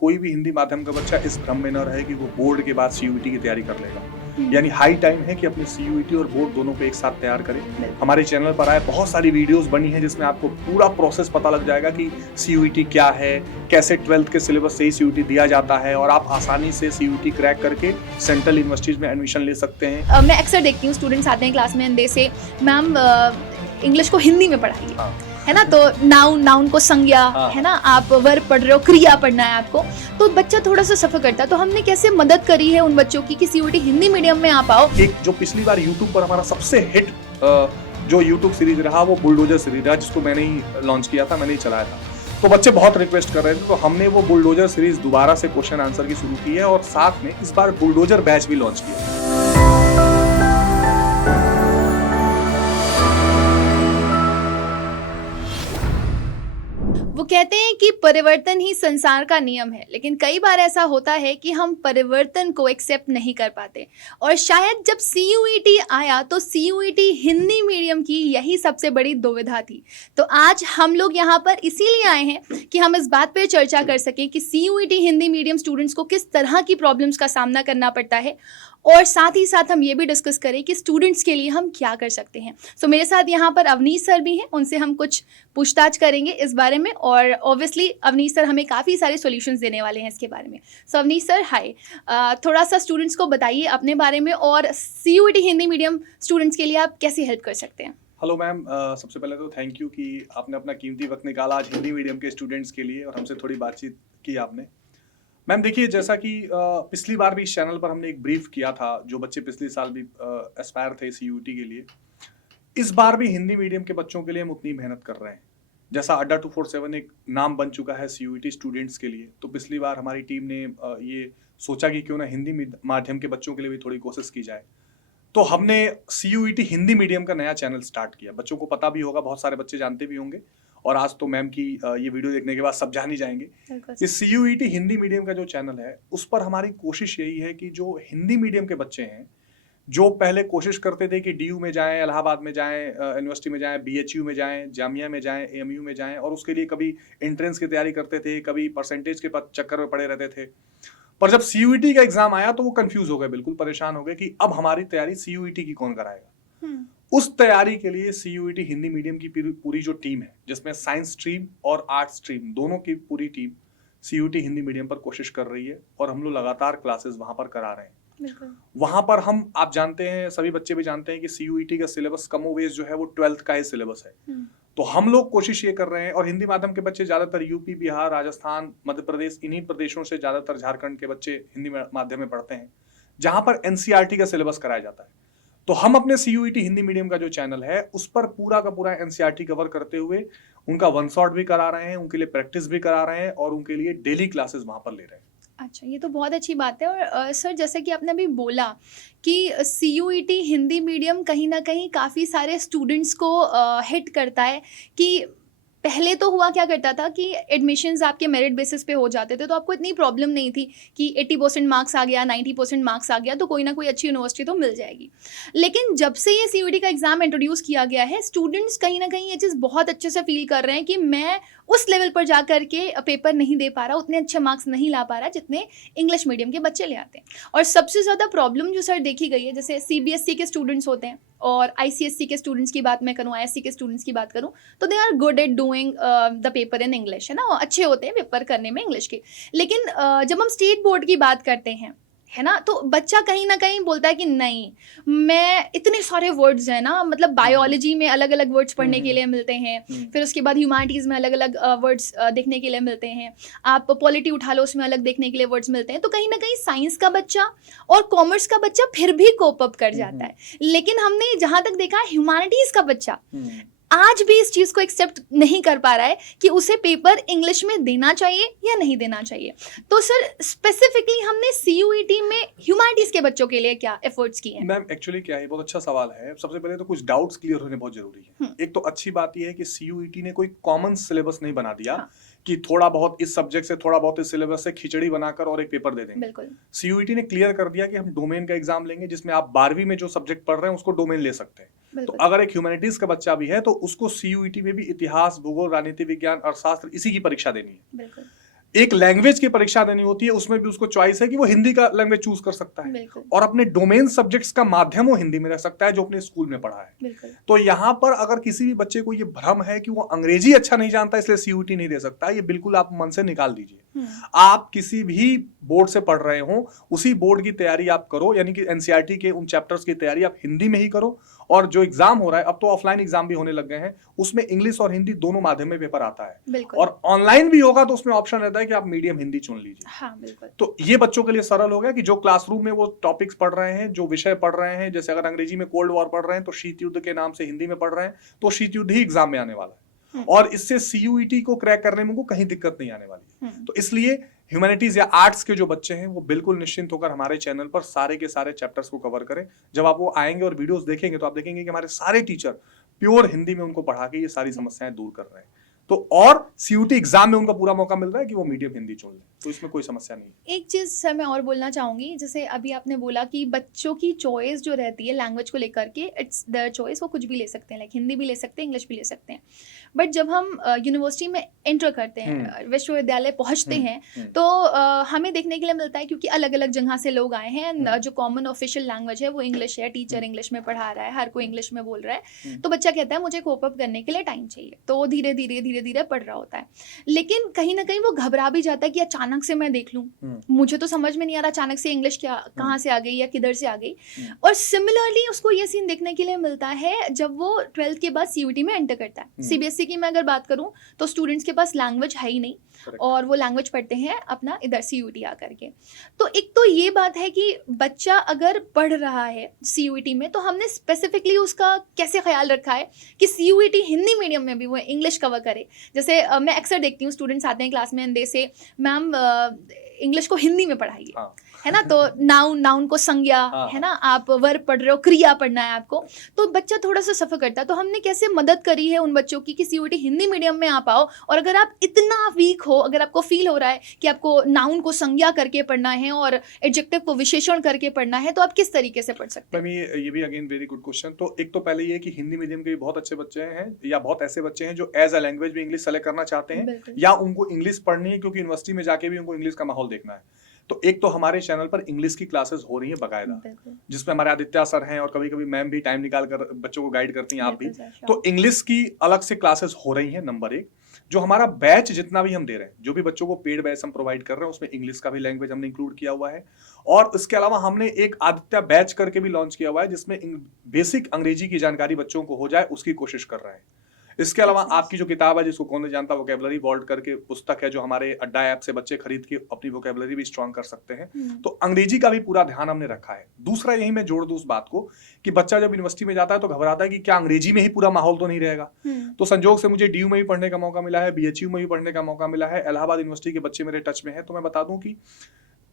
कोई भी हिंदी माध्यम का बच्चा इस भ्रम में न रहे कि वो बोर्ड के बाद सीयूईटी की तैयारी कर लेगा। यानी हाई टाइम है कि अपनी सीयूईटी और बोर्ड दोनों को एक साथ तैयार करें। हमारे चैनल पर आए बहुत सारी वीडियोस बनी है जिसमें आपको पूरा प्रोसेस पता लग जाएगा कि सीयूईटी क्या है, कैसे 12th के सिलेबस से ही सीयूईटी दिया जाता है और आप आसानी से सीयूईटी क्रैक करके सेंट्रल यूनिवर्सिटीज में एडमिशन ले सकते हैं। मैं अक्सर देखती हूँ स्टूडेंट्स आते हैं क्लास में अंदर से, मैम इंग्लिश को हिंदी में पढ़ाइए, है ना, तो नाउन को संज्ञा, है ना, आप वर्ब पढ़ रहे हो, क्रिया पढ़ना है आपको, तो बच्चा थोड़ा सा सफर करता है। तो हमने कैसे मदद करी है उन बच्चों की कि सीयूईटी हिंदी मीडियम में आप आओ। एक जो पिछली बार यूट्यूब पर हमारा सबसे हिट जो यूट्यूब सीरीज रहा वो बुलडोजर सीरीज रहा, जिसको मैंने ही लॉन्च किया था, मैंने ही चलाया था। तो बच्चे बहुत रिक्वेस्ट कर रहे थे, तो हमने वो बुलडोजर सीरीज दोबारा से क्वेश्चन आंसर की शुरू की है और साथ में इस बार बुलडोजर बैच भी लॉन्च किया है। वो कहते हैं कि परिवर्तन ही संसार का नियम है, लेकिन कई बार ऐसा होता है कि हम परिवर्तन को एक्सेप्ट नहीं कर पाते। और शायद जब सीयूईटी आया तो सीयूईटी हिंदी मीडियम की यही सबसे बड़ी दुविधा थी। तो आज हम लोग यहाँ पर इसीलिए आए हैं कि हम इस बात पर चर्चा कर सकें कि सीयूईटी हिंदी मीडियम स्टूडेंट्स को किस तरह की प्रॉब्लम्स का सामना करना पड़ता है, और साथ ही साथ हम ये भी डिस्कस करें कि स्टूडेंट्स के लिए हम क्या कर सकते हैं। सो मेरे साथ यहाँ पर अवनीश सर भी हैं, उनसे हम कुछ पूछताछ करेंगे इस बारे में, और ऑब्वियसली अवनीश सर हमें काफ़ी सारे सॉल्यूशंस देने वाले हैं इसके बारे में। सो अवनीश सर हाय, थोड़ा सा स्टूडेंट्स को बताइए अपने बारे में और सीयूईटी हिंदी मीडियम स्टूडेंट्स के लिए आप कैसे हेल्प कर सकते हैं। हेलो मैम, सबसे पहले तो थैंक यू कि आपने अपना कीमती वक्त निकाला आज हिंदी मीडियम के स्टूडेंट्स के लिए और हमसे थोड़ी बातचीत की आपने। मैम देखिए, जैसा कि पिछली बार भी इस चैनल पर हमने एक ब्रीफ किया था, जो बच्चे पिछले साल भी एस्पायर थे सीयूईटी के लिए, इस बार भी हिंदी मीडियम के बच्चों के लिए हम उतनी मेहनत कर रहे हैं। जैसा अड्डा 247 एक नाम बन चुका है सीयूईटी स्टूडेंट्स के लिए, तो पिछली बार हमारी टीम ने ये सोचा कि क्यों ना हिंदी माध्यम के बच्चों के लिए भी थोड़ी कोशिश की जाए। तो हमने सीयूईटी हिंदी मीडियम का नया चैनल स्टार्ट किया। बच्चों को पता भी होगा, बहुत सारे बच्चे जानते भी होंगे, और आज तो मैम की ये वीडियो देखने के बाद सब जान ही जाएंगे। इस सीयूईटी हिंदी मीडियम का जो चैनल है उस पर हमारी कोशिश यही है कि जो हिंदी मीडियम के बच्चे हैं, जो पहले कोशिश करते थे कि डीयू में जाएं, इलाहाबाद में जाएं, यूनिवर्सिटी में जाएं, बीएचयू में जाएं, जामिया में जाएं, एएमयू में जाएं, और उसके लिए कभी एंट्रेंस की तैयारी करते थे, कभी परसेंटेज के चक्कर में पड़े रहते थे, पर जब सीयूईटी का एग्जाम आया तो वो कंफ्यूज हो गए, बिल्कुल परेशान हो गए कि अब हमारी तैयारी सीयूईटी की कौन कराएगा। उस तैयारी के लिए सीयूईटी हिंदी मीडियम की पूरी जो टीम है, जिसमें साइंस स्ट्रीम और आर्ट्स स्ट्रीम दोनों की पूरी टीम सीयूईटी हिंदी मीडियम पर कोशिश कर रही है, और हम लोग लगातार क्लासेस वहां पर करा रहे हैं। वहां पर हम, आप जानते हैं, सभी बच्चे भी जानते हैं कि सीयूईटी का सिलेबस कमोवेश जो है वो 12th का ही सिलेबस है। तो हम लोग कोशिश ये कर रहे हैं, और हिंदी माध्यम के बच्चे ज्यादातर यूपी, बिहार, राजस्थान, मध्य प्रदेश, इन्हीं प्रदेशों से, ज्यादातर झारखंड के बच्चे हिंदी माध्यम में पढ़ते हैं, जहां पर एनसीईआरटी का सिलेबस कराया जाता है। तो हम अपने सीयूईटी हिंदी मीडियम का जो चैनल है उस पर पूरा का पूरा एनसीईआरटी कवर करते हुए उनका वन शॉट भी करा रहे हैं, उनके लिए प्रैक्टिस भी करा रहे हैं, और उनके लिए डेली क्लासेस वहां पर ले रहे हैं। अच्छा, ये तो बहुत अच्छी बात है। और सर, जैसे कि आपने अभी बोला कि सीयूईटी हिंदी मीडियम कहीं ना कहीं काफ़ी सारे स्टूडेंट्स को हिट करता है, कि पहले तो हुआ क्या करता था कि एडमिशन्स आपके मेरिट बेसिस पे हो जाते थे, तो आपको इतनी प्रॉब्लम नहीं थी कि 80% मार्क्स आ गया, 90% मार्क्स आ गया तो कोई ना कोई अच्छी यूनिवर्सिटी तो मिल जाएगी। लेकिन जब से ये सीयूईटी का एग्ज़ाम इंट्रोड्यूस किया गया है, स्टूडेंट्स कहीं ना कहीं ये चीज़ बहुत अच्छे से फील कर रहे हैं कि मैं उस लेवल पर जा कर के पेपर नहीं दे पा रहा, उतने अच्छे मार्क्स नहीं ला पा रहा जितने इंग्लिश मीडियम के बच्चे ले आते हैं। और सबसे ज़्यादा प्रॉब्लम जो सर देखी गई है, जैसे सीबीएसई के स्टूडेंट्स होते हैं और आईसीएसई के स्टूडेंट्स की बात मैं करूँ, आईएससी के स्टूडेंट्स की बात करूँ, तो they are good at doing the paper in English, है ना, अच्छे होते हैं पेपर करने में इंग्लिश के। लेकिन जब हम स्टेट बोर्ड की बात करते हैं, है ना, तो बच्चा कहीं ना कहीं बोलता है कि नहीं, मैं इतने सारे वर्ड्स हैं ना, मतलब बायोलॉजी में अलग अलग वर्ड्स पढ़ने के लिए मिलते हैं, फिर उसके बाद ह्यूमैनिटीज़ में अलग अलग वर्ड्स देखने के लिए मिलते हैं, आप पॉलिटी उठा लो, उसमें अलग देखने के लिए वर्ड्स मिलते हैं। तो कहीं ना कहीं साइंस का बच्चा और कॉमर्स का बच्चा फिर भी कोप अप कर जाता है, लेकिन हमने जहाँ तक देखा ह्यूमैनिटीज़ का बच्चा आज भी इस चीज़ को एक्सेप्ट नहीं कर पा रहा है कि उसे पेपर इंग्लिश में देना चाहिए या नहीं देना चाहिए। तो सर, स्पेसिफिकली हमने सीयूईटी में ह्यूमैनिटीज़ के बच्चों के लिए क्या एफर्ट्स किए हैं? मैम एक्चुअली क्या है, बहुत अच्छा सवाल है। सबसे पहले तो कुछ डाउट्स क्लियर होने बहुत जरूरी है। एक तो अच्छी बात यह है कि सीयूईटी ने कोई कॉमन सिलेबस नहीं बना दिया, कि थोड़ा बहुत इस सब्जेक्ट से, थोड़ा बहुत इस सिलेबस से खिचड़ी बनाकर और एक पेपर दे देंगे। बिल्कुल, सीयूईटी ने क्लियर कर दिया कि हम डोमेन का एग्जाम लेंगे, जिसमें आप 12वीं में जो सब्जेक्ट पढ़ रहे हैं उसको डोमेन ले सकते हैं। तो अगर एक ह्यूमैनिटीज का बच्चा भी है तो उसको सीयूईटी में भी इतिहास, भूगोल, राजनीति विज्ञान, अर्थशास्त्र, इसी की परीक्षा देनी है। एक लैंग्वेज की परीक्षा देनी होती है, उसमें भी उसको चॉइस है कि वो हिंदी का लैंग्वेज चूज कर सकता है बिल्कुल और अपने डोमेन सब्जेक्ट्स का माध्यम वो हिंदी में रह सकता है जो अपने स्कूल में पढ़ा है। बिल्कुल तो यहाँ पर अगर किसी भी बच्चे को ये भ्रम है कि वो अंग्रेजी अच्छा नहीं जानता इसलिए सीयूटी नहीं दे सकता, ये बिल्कुल आप मन से निकाल दीजिए। आप किसी भी बोर्ड से पढ़ रहे हो, उसी बोर्ड की तैयारी आप करो, यानी कि एनसीईआरटी के उन चैप्टर्स की तैयारी आप हिंदी में ही करो। और जो एग्जाम हो रहा है, अब तो ऑफलाइन एग्जाम भी होने लग गए हैं, उसमें इंग्लिश और हिंदी दोनों माध्यम में पेपर आता है। बिल्कुल और ऑनलाइन भी होगा तो उसमें ऑप्शन रहता है कि आप मीडियम हिंदी चुन लीजिए। हाँ बिल्कुल तो ये बच्चों के लिए सरल हो गया कि जो क्लासरूम में वो टॉपिक्स पढ़ रहे हैं, जो विषय पढ़ रहे हैं, जैसे अगर अंग्रेजी में कोल्ड वॉर पढ़ रहे हैं तो शीत युद्ध के नाम से हिंदी में पढ़ रहे हैं, तो शीत युद्ध ही एग्जाम में आने वाला है और इससे सीयूईटी को क्रैक करने में उनको कहीं दिक्कत नहीं आने वाली है। तो इसलिए ह्यूमैनिटीज या आर्ट्स के जो बच्चे हैं वो बिल्कुल निश्चिंत होकर हमारे चैनल पर सारे के सारे चैप्टर्स को कवर करें। जब आप वो आएंगे और वीडियोस देखेंगे तो आप देखेंगे कि हमारे सारे टीचर प्योर हिंदी में उनको पढ़ा के ये सारी समस्याएं दूर कर रहे हैं। तो और सीयूटी एग्जाम में उनका पूरा मौका मिल रहा है कि वो मीडियम हिंदी चुन ले, तो इसमें कोई समस्या नहीं है। एक चीज़ सर मैं और बोलना चाहूँगी, जैसे अभी आपने बोला कि बच्चों की चॉइस जो रहती है लैंग्वेज को लेकर के, इट्स देयर चॉइस, वो कुछ भी ले सकते हैं, लाइक हिंदी भी ले सकते हैं, इंग्लिश भी ले सकते हैं। बट जब हम यूनिवर्सिटी में एंटर करते हैं, विश्वविद्यालय पहुँचते हैं, तो हमें देखने के लिए मिलता है क्योंकि अलग अलग जगह से लोग आए हैं, जो कॉमन ऑफिशियल लैंग्वेज है वो इंग्लिश है, टीचर इंग्लिश में पढ़ा रहा है, हर कोई इंग्लिश में बोल रहा है, तो बच्चा कहता है मुझे कोप अप करने के लिए टाइम चाहिए, तो वो धीरे धीरे पढ़ रहा होता है। लेकिन कहीं ना कहीं वो घबरा भी जाता है कि अचानक से मैं देख लूं, मुझे तो समझ में नहीं आ रहा अचानक से इंग्लिश क्या कहाँ से आ गई या किधर से आ गई। और सिमिलरली उसको ये सीन देखने के लिए मिलता है जब वो 12th के बाद सीयूटी में एंटर करता है। सीबीएसई की मैं अगर बात करूं तो स्टूडेंट्स के पास लैंग्वेज है ही नहीं और वो लैंग्वेज पढ़ते हैं अपना इधर सीयूटी आ करके। तो एक तो ये बात है कि बच्चा अगर पढ़ रहा है सीयूटी में तो हमने स्पेसिफिकली उसका कैसे ख्याल रखा है कि सीयूटी हिंदी मीडियम में भी वो इंग्लिश कवर करे। जैसे मैं अक्सर देखती हूँ स्टूडेंट्स आते हैं क्लास में एंड दे से मैम इंग्लिश को हिंदी में पढ़ाइए, है ना, तो नाउन को संज्ञा, है ना, आप वर्ब पढ़ रहे हो, क्रिया पढ़ना है आपको, तो बच्चा थोड़ा सा सफर करता है। तो हमने कैसे मदद करी है उन बच्चों की कि सीयूटी हिंदी मीडियम में आ पाओ, और अगर आप इतना वीक हो, अगर आपको फील हो रहा है कि आपको नाउन को संज्ञा करके पढ़ना है और एडजेक्टिव को विशेषण करके पढ़ना है, तो आप किस तरीके से पढ़ सकते हैं? ये भी अगेन वेरी गुड क्वेश्चन। तो एक तो पहले ये कि हिंदी मीडियम के बहुत अच्छे बच्चे हैं या बहुत ऐसे बच्चे हैं जो एज अ लैंग्वेज भी इंग्लिश सेलेक्ट करना चाहते हैं या उनको इंग्लिश पढ़नी है क्योंकि यूनिवर्सिटी में जाके भी उनको इंग्लिश का माहौल देखना है। तो एक तो हमारे चैनल पर इंग्लिश की क्लासेस हो रही है बकायदा, जिसमें हमारे आदित्य सर हैं और कभी कभी मैम भी टाइम निकाल कर बच्चों को गाइड करती हैं, आप भी। तो इंग्लिश की अलग से क्लासेस हो रही हैं। नंबर एक, जो हमारा बैच जितना भी हम दे रहे हैं, जो भी बच्चों को पेड बैच हम प्रोवाइड कर रहे हैं, उसमें इंग्लिश का भी लैंग्वेज हमने इंक्लूड किया हुआ है। और इसके अलावा हमने एक आदित्य बैच करके भी लॉन्च किया हुआ है जिसमें बेसिक अंग्रेजी की जानकारी बच्चों को हो जाए, उसकी कोशिश कर रहे हैं। इसके अलावा आपकी जो किताब है जिसको कौन नहीं जानता, वोकैबुलरी वॉल्ट करके पुस्तक है जो हमारे अड्डा ऐप से बच्चे खरीद के अपनी वोकैबुलरी भी स्ट्रॉन्ग कर सकते हैं। तो अंग्रेजी का भी पूरा ध्यान हमने रखा है। दूसरा, यही मैं जोड़ दूं उस बात को कि बच्चा जब यूनिवर्सिटी में जाता है तो घबराता है कि क्या अंग्रेजी में ही पूरा माहौल तो नहीं रहेगा। तो संजोग से मुझे डीयू में भी पढ़ने का मौका मिला है, बीएचयू में भी पढ़ने का मौका मिला है, इलाहाबाद यूनिवर्सिटी के बच्चे मेरे टच में है। तो मैं बता दूं कि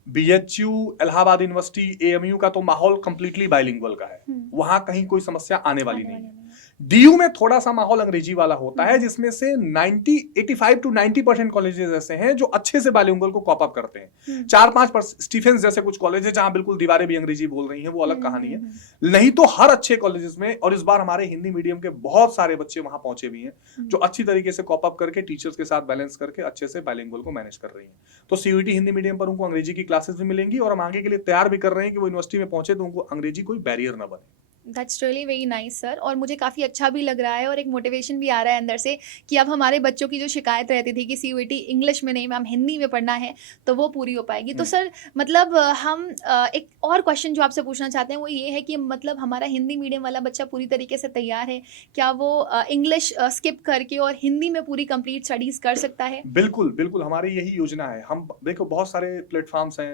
बीएचयू, इलाहाबाद यूनिवर्सिटी, एएमयू का तो माहौल कंप्लीटली बाइलिंगुअल का है, वहां कहीं कोई समस्या आने वाली नहीं है। डीयू में थोड़ा सा माहौल अंग्रेजी वाला होता है जिसमें से 85 to 90% कॉलेजेस ऐसे हैं जो अच्छे से बाइलिंगुअल को कॉप अप करते हैं। 4-5% स्टीफेंस जैसे कुछ कॉलेज है जहां बिल्कुल दीवारें भी अंग्रेजी बोल रही हैं, वो अलग कहानी है। नहीं तो हर अच्छे कॉलेजेस में, और इस बार हमारे हिंदी मीडियम के बहुत सारे बच्चे वहां पहुंचे भी हैं जो अच्छी तरीके से कॉप अप करके टीचर्स के साथ बैलेंस करके अच्छे से बाइलिंगुअल को मैनेज कर रही हैं। तो सीयूटी हिंदी मीडियम पर उनको अंग्रेजी की क्लासेस भी मिलेंगी और हम आगे के लिए तैयार भी कर रहे हैं कि वो यूनिवर्सिटी में पहुंचे तो उनको अंग्रेजी कोई बैरियर ना बने। That's really very nice sir, और मुझे काफ़ी अच्छा भी लग रहा है और एक मोटिवेशन भी आ रहा है अंदर से कि अब हमारे बच्चों की जो शिकायत रहती थी कि सीयूटी इंग्लिश में नहीं मैम हिंदी में पढ़ना है, तो वो पूरी हो पाएगी। तो सर मतलब हम एक और क्वेश्चन जो आपसे पूछना चाहते हैं वो ये है कि मतलब हमारा हिंदी मीडियम वाला बच्चा पूरी तरीके से तैयार है क्या? वो इंग्लिश स्किप करके और हिंदी में पूरी कंप्लीट स्टडीज कर सकता है? बिल्कुल बिल्कुल, हमारी यही योजना है। हम देखो बहुत सारे प्लेटफॉर्म्स हैं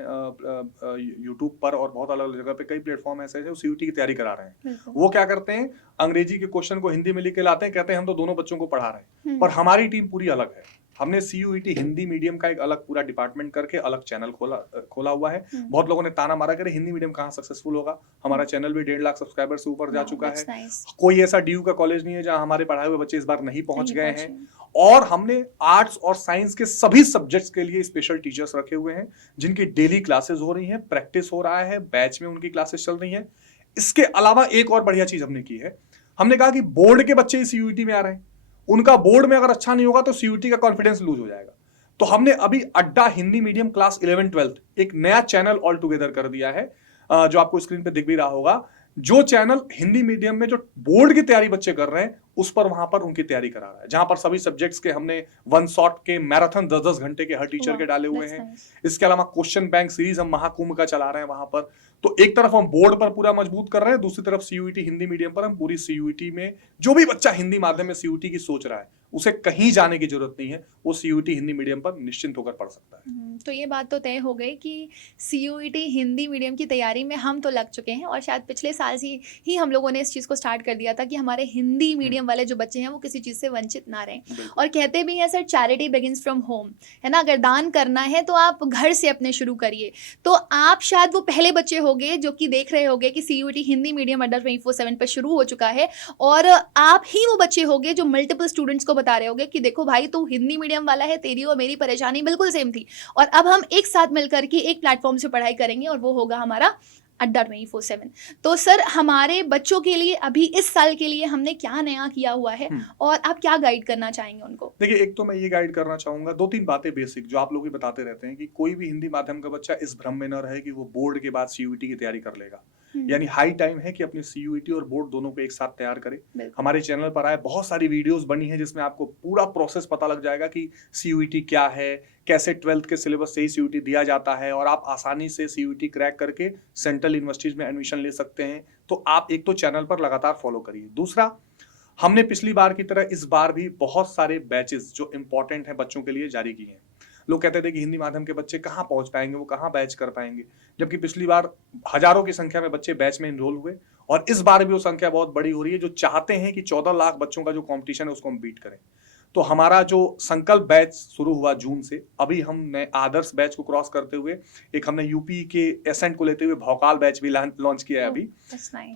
यूट्यूब पर और बहुत अलग अलग जगह पे कई प्लेटफॉर्म ऐसे हैं जो सीयूटी की तैयारी करा रहे हैं। वो क्या करते हैं, अंग्रेजी के क्वेश्चन को हिंदी में लिख के लाते हैं, कहते हैं हम तो दोनों बच्चों को पढ़ा रहे हैं। पर हमारी टीम पूरी अलग है। हमने सीयूईटी हिंदी मीडियम का एक अलग पूरा डिपार्टमेंट करके अलग चैनल खोला हुआ है। बहुत लोगों ने ताना मारा कि हिंदी मीडियम कहाँ सक्सेसफुल होगा। हमारा चैनल भी 1.5 लाख सब्सक्राइबर से ऊपर जा चुका है। कोई ऐसा डीयू का कॉलेज नहीं है जहां हमारे पढ़ाए हुए बच्चे इस बार नहीं पहुंच गए हैं। और हमने आर्ट्स और साइंस के सभी सब्जेक्ट्स के लिए स्पेशल टीचर्स रखे हुए हैं जिनकी डेली क्लासेस हो रही हैं, प्रैक्टिस हो रहा है, बैच में उनकी क्लासेस चल रही हैं। इसके अलावा एक और बढ़िया चीज हमने की है, हमने कहा कि बोर्ड के बच्चे सीयूईटी में आ रहे हैं, उनका बोर्ड में अगर अच्छा नहीं होगा तो सीयूईटी का कॉन्फिडेंस लूज हो जाएगा। तो हमने अभी अड्डा हिंदी मीडियम क्लास 11-12 एक नया चैनल ऑल टुगेदर कर दिया है, जो आपको स्क्रीन पे दिख भी रहा होगा। जो चैनल हिंदी मीडियम में जो बोर्ड की तैयारी बच्चे कर रहे हैं उस पर वहां पर उनकी तैयारी करा रहा है, जहां पर सभी सब्जेक्ट्स के हमने वन शॉट के मैराथन 10-10 घंटे के हर टीचर के डाले हुए हैं। इसके अलावा क्वेश्चन बैंक सीरीज हम महाकुंभ का चला रहे हैं वहां पर। तो एक तरफ हम बोर्ड पर पूरा मजबूत कर रहे हैं, दूसरी तरफ सीयूईटी हिंदी मीडियम पर हम पूरी सीयूईटी में जो भी बच्चा हिंदी माध्यम में सीयूईटी की सोच रहा है उसे कहीं जाने की जरूरत नहीं है, वो सीयूईटी हिंदी मीडियम पर निश्चिंत होकर पढ़ सकता है। तो ये बात तो तय हो गई कि सीयूईटी हिंदी मीडियम की तैयारी में हम तो लग चुके हैं, और शायद पिछले साल से ही हम लोगों ने इस चीज़ को स्टार्ट कर दिया था कि हमारे हिंदी मीडियम वाले जो बच्चे हैं वो किसी चीज़ से वंचित ना रहें। और कहते भी हैं sir, charity begins from home, है ना। अगर दान करना है तो आप घर से अपने शुरू करिए। तो आप शायद वो पहले बच्चे होंगे जो कि देख रहे होंगे कि सीयूईटी हिंदी मीडियम अड्डा 24/7 पर शुरू हो चुका है, और आप ही वो बच्चे होंगे जो मल्टीपल स्टूडेंट्स को बता रहे होंगे कि देखो भाई, तू हिंदी मीडियम वाला है, तेरी और मेरी परेशानी बिल्कुल सेम थी, और अब हम एक साथ मिलकर के एक प्लेटफॉर्म से पढ़ाई करेंगे, और वो होगा हमारा अड्डा 24/7। तो सर, हमारे बच्चों के लिए अभी इस साल के लिए हमने क्या नया किया हुआ है, और आप क्या गाइड करना चाहेंगे उनको? देखिए, एक तो मैं ये गाइड करना चाहूंगा 2-3 बातें बेसिक जो आप लोग भी बताते रहते हैं कि कोई भी हिंदी माध्यम का बच्चा इस भ्रम में न रहे कि वो बोर्ड के बाद सीयूईटी की तैयारी कर लेगा। यानी हाई टाइम है कि अपनी सीयूईटी और बोर्ड दोनों को एक साथ तैयार करें। हमारे चैनल पर आए, बहुत सारी वीडियोस बनी है जिसमें आपको पूरा प्रोसेस पता लग जाएगा कि सीयूईटी क्या है, कैसे 12th के सिलेबस से ही सीयूईटी दिया जाता है, और आप आसानी से सीयूईटी क्रैक करके सेंट्रल यूनिवर्सिटीज में एडमिशन ले सकते हैं। तो आप एक तो चैनल पर लगातार फॉलो करिए। दूसरा, हमने पिछली बार की तरह इस बार भी बहुत सारे बैचेस जो इंपॉर्टेंट हैं बच्चों के लिए जारी किए हैं। लोग कहते थे कि हिंदी माध्यम के बच्चे कहाँ पहुंच पाएंगे, वो कहाँ बैच कर पाएंगे, जबकि पिछली बार हजारों की संख्या में बच्चे बैच में इनरोल हुए, और इस बार भी वो संख्या बहुत बड़ी हो रही है जो चाहते हैं कि 14 लाख बच्चों का जो कंपटीशन है उसको हम बीट करें। तो हमारा जो संकल्प बैच शुरू हुआ जून से, अभी हमने आदर्श बैच को क्रॉस करते हुए एक हमने यूपी के एसेंट को लेते हुए भौकाल बैच भी लॉन्च किया है अभी।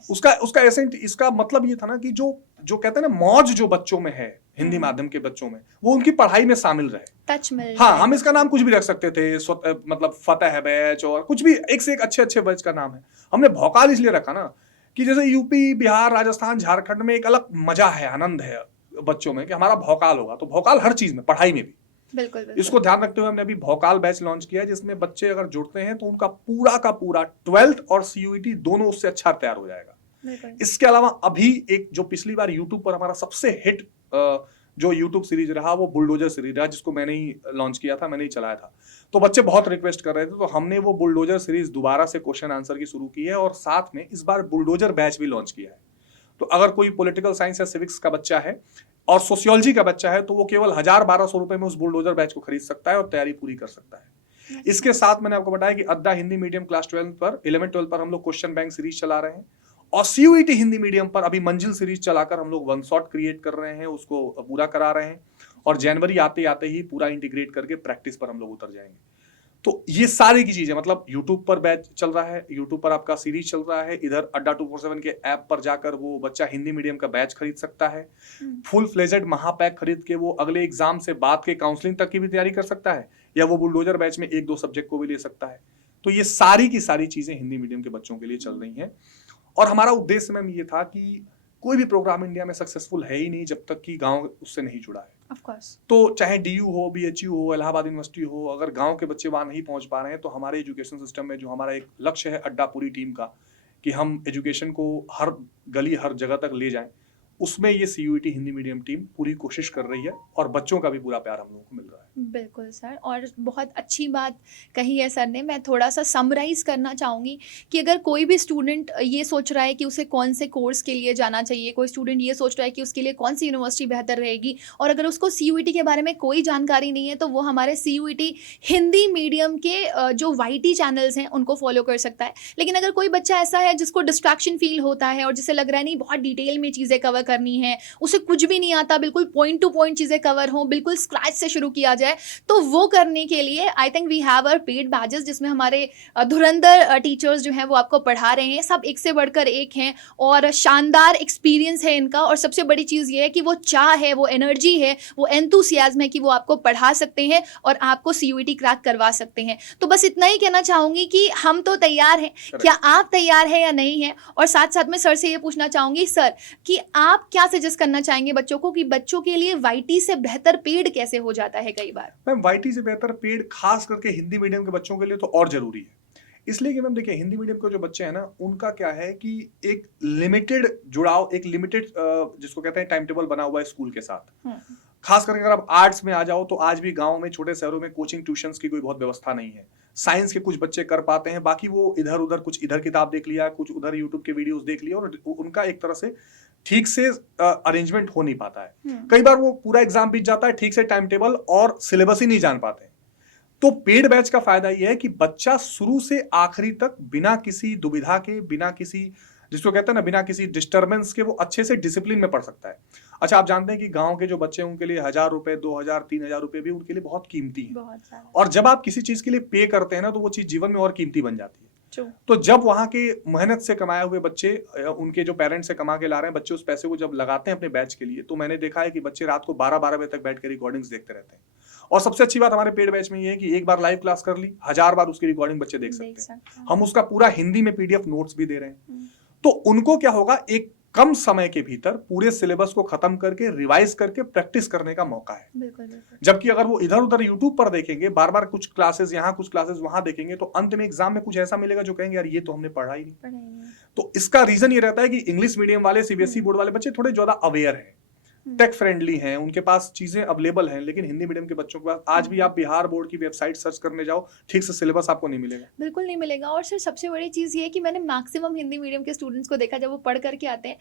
उसका एसेंट, इसका मतलब ये था ना कि जो कहते हैं ना मौज जो बच्चों में है हिंदी माध्यम के बच्चों में, वो उनकी पढ़ाई में शामिल रहे, टच मिल। हाँ, हम इसका नाम कुछ भी रख सकते थे, मतलब फतेह बैच और कुछ भी, एक से एक अच्छे बैच का नाम है। हमने भौकाल इसलिए रखा ना कि जैसे यूपी, बिहार, राजस्थान, झारखंड में एक अलग मजा है, आनंद है बच्चों में कि हमारा भौकाल होगा। तो भौकाल हर चीज में, पढ़ाई में भी। बिल्कुल। इसको ध्यान रखते हुए हमने अभी भौकाल बैच लॉन्च किया है, जिसमें बच्चे अगर जुड़ते हैं तो उनका पूरा का पूरा 12th और सीयूईटी दोनों उससे अच्छा तैयार हो जाएगा। इसके अलावा अभी एक जो पिछली बार यूट्यूब पर हमारा सबसे हिट जो यूट्यूब सीरीज रहा वो बुलडोजर सीरीज रहा, जिसको मैंने ही लॉन्च किया था, मैंने ही चलाया था। तो बच्चे बहुत रिक्वेस्ट कर रहे थे, तो हमने वो बुलडोजर सीरीज दोबारा से क्वेश्चन आंसर की शुरू की है, और साथ में इस बार बुलडोजर बैच भी लॉन्च किया है। तो अगर कोई पॉलिटिकल साइंस या सिविक्स का बच्चा है और सोशियोलॉजी का बच्चा है तो वो केवल 1000-1200 रुपए में उस बुलडोजर बैच को खरीद सकता है और तैयारी पूरी कर सकता है। इसके साथ मैंने आपको बताया कि अड्डा हिंदी मीडियम क्लास 11-12 पर हम लोग क्वेश्चन बैंक सीरीज चला रहे हैं, और सीयूईटी हिंदी मीडियम पर अभी मंजिल सीरीज चलाकर हम लोग वन शॉट क्रिएट कर रहे हैं, उसको पूरा करा रहे हैं, और जनवरी आते आते ही पूरा इंटीग्रेट करके प्रैक्टिस पर हम लोग उतर जाएंगे। तो ये सारी की चीजें, मतलब यूट्यूब पर बैच चल रहा है, यूट्यूब पर आपका सीरीज चल रहा है, इधर अड्डा 247 के ऐप पर जाकर वो बच्चा हिंदी मीडियम का बैच खरीद सकता है, फुल फ्लेजेड महापैक खरीद के वो अगले एग्जाम से बाद के काउंसलिंग तक की भी तैयारी कर सकता है, या वो बुलडोजर बैच में 1-2 सब्जेक्ट को भी ले सकता है। तो ये सारी की सारी चीजें हिंदी मीडियम के बच्चों के लिए चल रही हैं, और हमारा उद्देश्य मैम ये था कि कोई भी प्रोग्राम इंडिया में सक्सेसफुल है ही नहीं जब तक कि गांव उससे नहीं जुड़ा है। Of course. तो चाहे डीयू हो, बीएचयू हो, इलाहाबाद यूनिवर्सिटी हो, अगर गांव के बच्चे वहां नहीं पहुंच पा रहे हैं तो हमारे एजुकेशन सिस्टम में जो हमारा एक लक्ष्य है अड्डा पूरी टीम का कि हम एजुकेशन को हर गली हर जगह तक ले जाएं, उसमें ये सीयूईटी हिंदी मीडियम टीम पूरी कोशिश कर रही है, और बच्चों का भी पूरा प्यार हम लोगों को मिल रहा है। बिल्कुल सर, और बहुत अच्छी बात कही है सर ने। मैं थोड़ा सा समराइज करना चाहूँगी कि अगर कोई भी स्टूडेंट ये सोच रहा है कि उसे कौन से कोर्स के लिए जाना चाहिए, कोई स्टूडेंट ये सोच रहा है कि उसके लिए कौन सी यूनिवर्सिटी बेहतर रहेगी, और अगर उसको सीयूईटी के बारे में कोई जानकारी नहीं है, तो वो हमारे सीयूईटी हिंदी मीडियम के जो वाईटी चैनल्स हैं उनको फॉलो कर सकता है। लेकिन अगर कोई बच्चा ऐसा है जिसको डिस्ट्रैक्शन फील होता है और जिसे लग रहा है नहीं बहुत डिटेल में चीज़ें कवर करनी है, उसे कुछ भी नहीं आता, बिल्कुल पॉइंट टू पॉइंट चीज़ें कवर हों, बिल्कुल स्क्रैच से शुरू किया जाए, तो वो करने के लिए I think we have our paid batches, जिसमें हमारे धुरंधर टीचर्स जो हैं वो आपको पढ़ा रहे हैं, सब एक से बढ़कर एक हैं, और शानदार एक्सपीरियंस है इनका। और सबसे बड़ी चीज़ ये है कि वो चाह है, वो एनर्जी है, वो एंथुसियाज्म है कि वो आपको पढ़ा सकते हैं और आपको सीयूईटी क्रैक करवा सकते हैं। तो बस इतना ही कहना चाहूँगी कि हम तो तैयार हैं, क्या आप तैयार हैं या नहीं हैं? और साथ साथ में सर से ये पूछना चाहूँगी सर कि आप आप क्या सजेस्ट करना चाहेंगे बच्चों को कि बच्चों के लिए वाईटी से बेहतर पेड कैसे हो जाता है कई बार? मैम वाईटी से बेहतर पेड खास करके हिंदी मीडियम के बच्चों के लिए तो और जरूरी है। इसलिए कि मैम देखिए हिंदी मीडियम के जो बच्चे हैं ना, उनका क्या है कि एक लिमिटेड जुड़ाव, एक लिमिटेड जिसको कहते हैं टाइम टेबल बना हुआ है स्कूल के साथ। खास करके अगर आप आर्ट्स में आ जाओ तो आज भी गांव में, छोटे शहरों में कोचिंग ट्यूशंस की कोई बहुत व्यवस्था नहीं है। साइंस के कुछ बच्चे कर पाते हैं, बाकी वो इधर उधर, कुछ इधर किताब देख लिया, कुछ उधर यूट्यूब के वीडियोस देख लिया, और उनका एक तरह से ठीक से अरेंजमेंट हो नहीं पाता है। कई बार वो पूरा एग्जाम बीत जाता है, ठीक से टाइम टेबल और सिलेबस ही नहीं जान पाते। तो पेड बैच का फायदा यह है कि बच्चा शुरू से आखिरी तक बिना किसी दुविधा के, बिना किसी, जिसको कहते हैं ना, बिना किसी डिस्टर्बेंस के वो अच्छे से डिसिप्लिन में पढ़ सकता है। अच्छा, आप जानते हैं कि गांव के जो बच्चे हैं उनके लिए 1000 रुपए, 2000, 3000 रुपए भी उनके लिए बहुत कीमती है। और जब आप किसी चीज के लिए पे करते हैं ना, तो वो चीज जीवन में और कीमती बन जाती है। तो जब वहां के मेहनत से कमाए हुए बच्चे, उनके जो पेरेंट्स से कमा के ला रहे हैं बच्चे, उस पैसे को जब लगाते हैं अपने बैच के लिए, तो मैंने देखा है कि बच्चे रात को 12-12 बजे तक बैठ कर रिकॉर्डिंग्स देखते रहते हैं। और सबसे अच्छी बात हमारे पेड बैच में ये है कि एक बार लाइव क्लास कर ली, 1000 बार उसकी रिकॉर्डिंग बच्चे देख सकते हैं। हम उसका पूरा हिंदी में पीडीएफ नोट्स भी दे रहे हैं। तो उनको क्या होगा, एक कम समय के भीतर पूरे सिलेबस को खत्म करके, रिवाइज करके प्रैक्टिस करने का मौका है। बिल्कुल, बिल्कुल। जबकि अगर वो इधर उधर यूट्यूब पर देखेंगे, बार बार कुछ क्लासेस यहाँ, कुछ क्लासेस वहां देखेंगे, तो अंत में एग्जाम में कुछ ऐसा मिलेगा जो कहेंगे यार ये तो हमने पढ़ा ही नहीं। तो इसका रीजन ये रहता है कि इंग्लिश मीडियम वाले, सीबीएसई बोर्ड वाले बच्चे थोड़े ज्यादा अवेयर हैं, टेक फ्रेंडली हैं, उनके पास चीजें अवेलेबल हैं। लेकिन हिंदी मीडियम के बच्चों के पास आज भी, आप बिहार बोर्ड की वेबसाइट सर्च करने जाओ, ठीक से सिलेबस आपको नहीं मिलेगा। बिल्कुल नहीं मिलेगा। और सर सबसे बड़ी चीज़ ये है कि मैंने मैक्सिमम हिंदी मीडियम के स्टूडेंट्स को देखा, जब वो पढ़ करके आते हैं,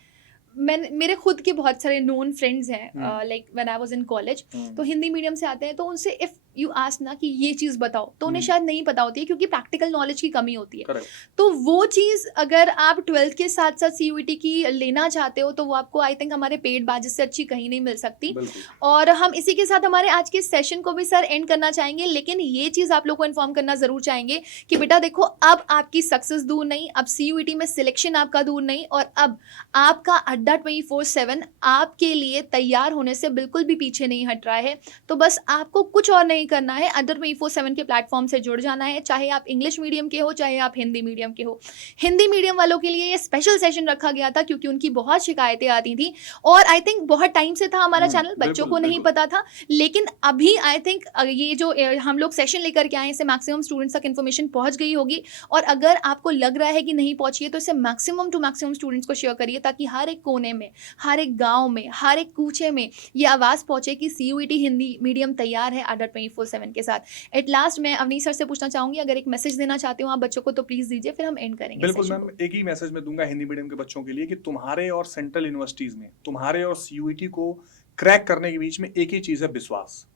मेरे खुद के बहुत सारे नोन फ्रेंड्स हैं, like when I was in college, तो हिंदी मीडियम से आते हैं, तो उनसे इफ यू आस्क ना कि ये चीज़ बताओ, तो उन्हें शायद नहीं पता होती है, क्योंकि प्रैक्टिकल नॉलेज की कमी होती है। Correct. तो वो चीज़ अगर आप 12th के साथ साथ सीयूईटी की लेना चाहते हो, तो वो आपको आई थिंक हमारे पेड बैचेस से अच्छी कहीं नहीं मिल सकती। और हम इसी के साथ हमारे आज के सेशन को भी सर एंड करना चाहेंगे, लेकिन ये चीज़ आप लोग को इन्फॉर्म करना ज़रूर चाहेंगे कि बेटा देखो, अब आपकी सक्सेस दूर नहीं, अब सीयूईटी में सिलेक्शन आपका दूर नहीं, और अब आपका अड्डा 24/7 आपके लिए तैयार होने से बिल्कुल भी पीछे नहीं हट रहा है। तो बस आपको कुछ और नहीं करना है, अड्डा 24/7 के प्लेटफॉर्म से जुड़ जाना है, चाहे आप इंग्लिश मीडियम के हो, चाहे आप हिंदी मीडियम के हो। हिंदी मीडियम वालों के लिए ये स्पेशल सेशन रखा गया था, क्योंकि उनकी बहुत शिकायतें आती थी, और आई थिंक बहुत टाइम से था हमारा चैनल, बच्चों को नहीं पता था, लेकिन अभी आई थिंक ये जो हम लोग सेशन लेकर के आए, इससे मैक्सिमम स्टूडेंट्स तक इन्फॉर्मेशन पहुंच गई होगी। और अगर आपको लग रहा है कि नहीं पहुंची है, तो इसे मैक्सिमम टू मैक्सिमम स्टूडेंट्स को शेयर करिए, ताकि हर एक कोने में, हर एक गाँव में, हर एक कूचे में ये आवाज़ पहुंचे कि सीयूईटी हिंदी मीडियम तैयार है अड्डा 24/7 के साथ। एट लास्ट मैं अवनीश सर से पूछना चाहूंगी, अगर एक मैसेज देना चाहते हो आप बच्चों को, तो प्लीज दीजिए, फिर हम एंड करेंगे। बिल्कुल मैम, एक ही मैसेज मैं दूंगा हिंदी मीडियम के बच्चों के लिए कि तुम्हारे और सेंट्रल यूनिवर्सिटीज में, तुम्हारे और सीयूईटी को क्रैक करने के बीच में एक ही चीज है, विश्वास।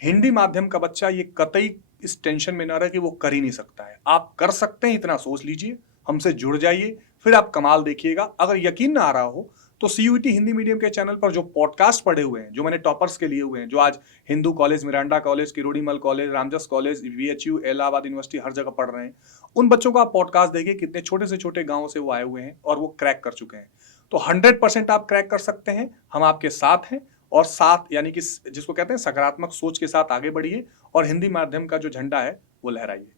हिंदी माध्यम का बच्चा ये कतई इस टेंशन में ना रहे कि वो कर ही नहीं सकता है। आप कर सकते हैं, इतना सोच लीजिए, हमसे जुड़ जाइए, फिर आप कमाल देखिएगा। अगर यकीन ना आ रहा हो तो सीयूईटी हिंदी मीडियम के चैनल पर जो पॉडकास्ट पड़े हुए हैं, जो मैंने टॉपर्स के लिए हुए हैं, जो आज Hindu college, Miranda college, Kirorimal college, Ramjas college, VHU, Allahabad university, हर जगह पढ़ रहे हैं, उन बच्चों को आप पॉडकास्ट देखिए, कितने छोटे से छोटे गाँव से वो आए हुए हैं और वो क्रैक कर चुके हैं। तो 100% आप क्रैक कर सकते हैं, हम आपके साथ हैं। और साथ यानी कि जिसको कहते हैं सकारात्मक सोच के साथ आगे बढ़िए और हिंदी माध्यम का जो झंडा है वो लहराइए।